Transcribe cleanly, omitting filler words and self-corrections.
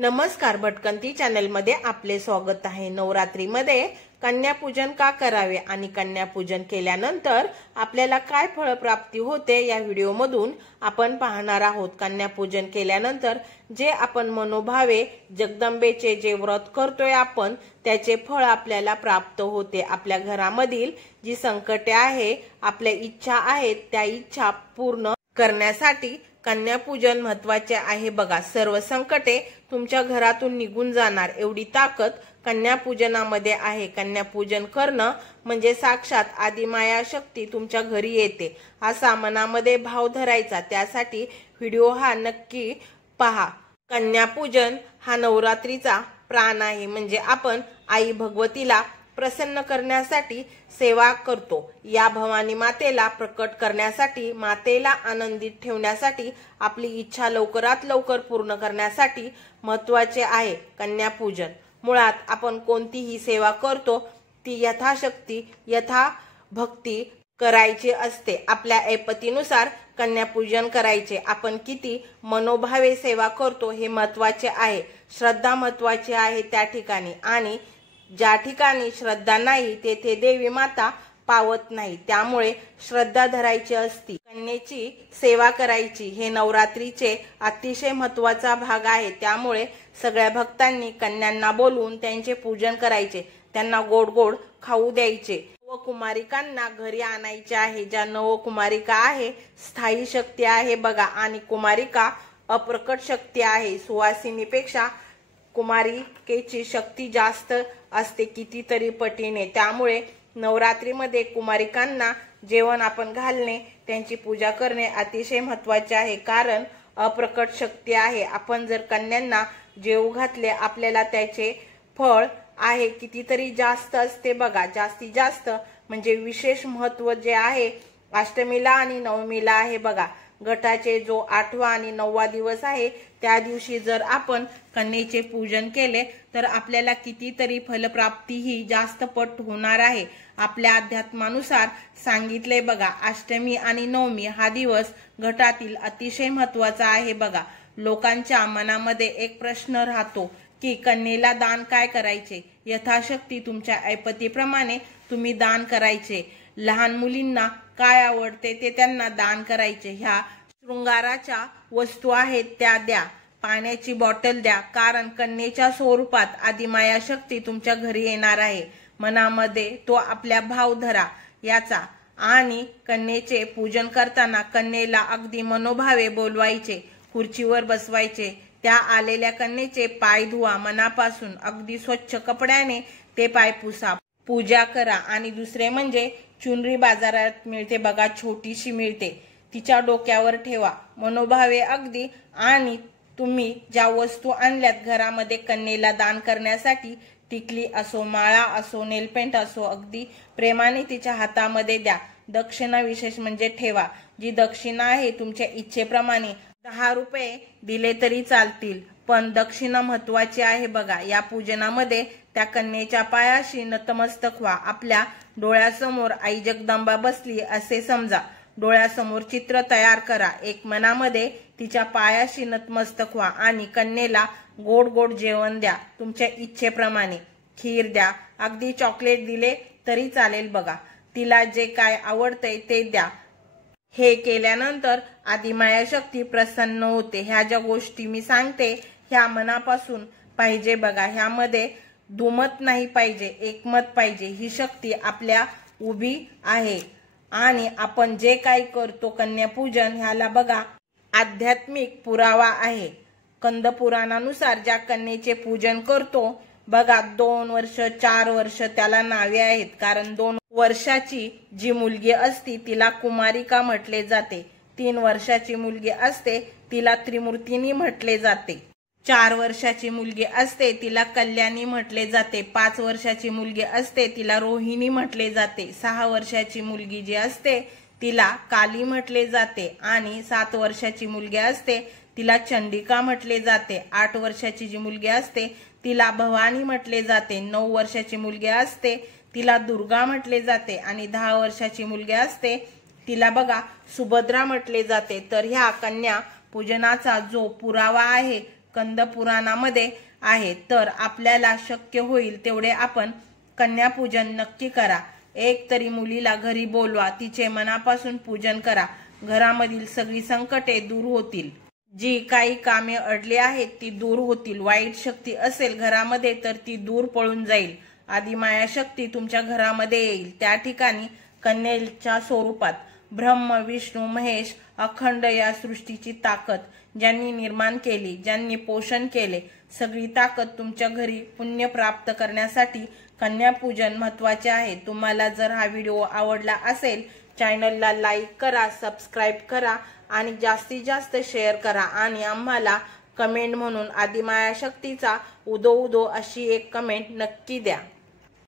नमस्कार, भटकंती चॅनल मध्ये आपले स्वागत आहे। नवरात्रीमध्ये कन्यापूजन का करावे आणि कन्यापूजन केल्यानंतर आपल्याला काय फळप्राप्ती होते या व्हिडिओ मधून आपण पाहणार आहोत। कन्यापूजन केल्यानंतर जे आपण मनोभावे जगदंबेचे जे व्रत करतोय आपण त्याचे फळ आपल्याला प्राप्त होते। आपल्या घरामधील जी संकटे आहे, आपल्या इच्छा आहेत, त्या इच्छा पूर्ण करण्यासाठी कन्यापूजन महत्वाचे आहे। बघा, सर्व संकटे तुमच्या घरातून निघून जाणार एवढी ताकद कन्यापूजनामध्ये आहे। कन्यापूजन करणं म्हणजे साक्षात आदिमाया शक्ती तुमच्या घरी येते असा मनामध्ये भाव धरायचा। त्यासाठी व्हिडिओ हा नक्की पहा। कन्यापूजन हा नवरात्रीचा प्राण आहे, म्हणजे आपण आई भगवतीला प्रसन्न करण्यासाठी सेवा करतो। या भवानी मातेला प्रकट करण्यासाठी, मातेला आनंदित ठेवण्यासाठी, आपली इच्छा लवकरात लवकर पूर्ण करण्यासाठी महत्त्वाचे आहे कन्यापूजन। मुळात आपण कोणतीही सेवा करतो ती यथाशक्ती यथा भक्ती करायची असते। आपल्या ऐपतीनुसार कन्यापूजन करायचे। आपण किती मनोभावे सेवा करतो हे महत्त्वाचे आहे। श्रद्धा महत्त्वाची आहे त्या ठिकाणी, आणि ज्या ठिकाणी श्रद्धा नाही तेथे देवी माता पावत नाही। त्यामुळे श्रद्धा धरायची असती, कन्येची सेवा करायची। हे नवरात्रीचे अतिशय महत्त्वाचा भाग आहे। त्यामुळे सगळ्या भक्तांनी कन्यांना बोलवून त्यांचे पूजन करायचे, त्यांना गोड गोड खाऊ द्यायचे। नवकुमारिकांना घरी आणायचे आहे। ज्या नवकुमारिका आहे स्थायी शक्ती आहे बघा, आणि कुमारिका अप्रकट शक्ती आहे। सुवासिनीपेक्षा कुमारिकेची शक्ती जास्त असते कितीतरी पटीने। त्यामुळे नवरात्रीमध्ये कुमारिकांना जेवण आपण घालणे, त्यांची पूजा करणे अतिशय महत्त्वाचे आहे, कारण अप्रकट शक्ती आहे। आपण जर कन्यांना जेवू घातले आपल्याला त्याचे फळ आहे कितीतरी जास्त असते बघा। जास्तीत जास्त म्हणजे विशेष महत्त्व जे आहे अष्टमीला आणि नवमीला आहे बघा। घटाचे जो 8वा आणि 9वा दिवस आहे त्या दिवशी जर आपण कन्येचे पूजन केले तर आपल्याला कितीतरी फलप्राप्ती ही जास्त पट होणार आहे। आपल्या अध्यात्मानुसार सांगितले बघा, अष्टमी आणि नवमी हा दिवस घटातील अतिशय महत्त्वाचा आहे बघा। लोकांच्या मनामध्ये एक प्रश्न राहतो की कन्येला दान काय करायचे। यथाशक्ती तुमच्या ऐपतीप्रमाणे तुम्ही दान करायचे। लहान मुलींना काय आवडते ते त्यांना दान करायचे। ह्या शृंगाराच्या वस्तू आहेत त्या द्या, पाण्याची बॉटल द्या, कारण कन्येच्या स्वरूपात आदिमाया शक्ती तुमच्या घरी येणार आहे। मनामध्ये तो आपल्या भाव धरा याचा, आणि कन्येचे पूजन करताना कन्येला अगदी मनोभावे बोलवायचे, खुर्चीवर बसवायचे। त्या आलेल्या कन्येचे पाय धुवा मनापासून, अगदी स्वच्छ कपड्याने ते पाय पुसा, पूजा करा। आणि दुसरे म्हणजे चुनरी बाजारात मिळते बघा, छोटीशी मिळते, तिच्या डोक्यावर ठेवा मनोभावे अगदी। आणि तुम्ही ज्या वस्तू आणल्यात घरामध्ये कन्येला दान करण्यासाठी, टिकली असो, माळा असो, नेलपेंट असो, अगदी प्रेमाने तिच्या हातामध्ये द्या। दक्षिणा विशेष म्हणजे ठेवा। जी दक्षिणा आहे तुमच्या इच्छेप्रमाणे 10 रुपये दिले तरी चालतील, पण दक्षिणा महत्वाची आहे बघा। या पूजनामध्ये त्या कन्येच्या पायाशी नतमस्तक व्हा। आपल्या डोळ्यासमोर आई जगदंबा बसली असे समजा, डोळ्यासमोर चित्र तयार करा, एक मनामध्ये तिच्या पायाशी नतमस्तक व्हा, आणि कन्येला गोड गोड जेवण द्या तुमच्या इच्छेप्रमाणे। खीर द्या, अगदी चॉकलेट दिले तरी चालेल बघा, तिला जे काय आवडतंय ते द्या। हे केल्यानंतर आदिमाया शक्ती प्रसन्न होते। ह्या ज्या गोष्टी मी सांगते ह्या मनापासून पाहिजे बघा, ह्यामध्ये दुमत नाही पाहिजे, एकमत पाहिजे। ही शक्ती आपल्या उभी आहे, आणि आपण जे काही करतो कन्यापूजन ह्याला बघा आध्यात्मिक पुरावा आहे। कंद पुराणानुसार ज्या कन्येचे पूजन करतो बघा, 2 वर्ष 4 वर्ष त्याला नावे आहेत, कारण 2 वर्षाची जी मुलगी असती तिला कुमारिका म्हटले जाते, 3 वर्षाची मुलगी असते तिला त्रिमूर्तिनी म्हटले जाते, 4 वर्षाची मुलगी असते तिला कल्याणी म्हटले जाते, 5 वर्षाची मुलगी असते तिला रोहिणी म्हटले जाते, 6 वर्षाची मुलगी जी असते तिला काली म्हटले जाते, आणि 7 वर्षाची मुलगी असते तिला चंडिका म्हटले जाते, 8 वर्षाची जी मुलगी असते तिला भवानी म्हटले जाते, 9 वर्षाची मुलगी असते तिला दुर्गा म्हटले जाते, आणि 10 वर्षाची मुलगी असते तिला बघा सुभद्रा म्हटले जाते। तर ह्या कन्या पूजनाचा जो पुरावा आहे स्कंद पुराणामध्ये आहे। तर आपल्याला शक्य होईल तेवढे आपण कन्यापूजन नक्की करा। एक तरी मुलीला घरी बोलवा, तिचे मनापासून पूजन करा। घरामधील सगळी संकटे दूर होतील, जी काही कामे अडली आहेत ती दूर होतील। वाईट शक्ती असेल घरामध्ये तर ती दूर पळून जाईल। आदिमाया शक्ती तुमच्या घरामध्ये येईल। त्या ठिकाणी कन्येच्या स्वरूपात ब्रह्म विष्णू महेश अखंड या सृष्टीची ताकद ज्यांनी निर्माण केली, ज्यांनी पोषण केले, सगळी ताकद तुमच्या घरी पुण्य प्राप्त करण्यासाठी कन्यापूजन महत्त्वाचे आहे। तुम्हाला जर हा व्हिडिओ आवडला असेल, चॅनलला लाईक करा, सबस्क्राईब करा आणि जास्तीत जास्त शेअर करा आणि आम्हाला कमेंट म्हणून आदिमाया शक्तीचा उदो उदो अशी एक कमेंट नक्की द्या।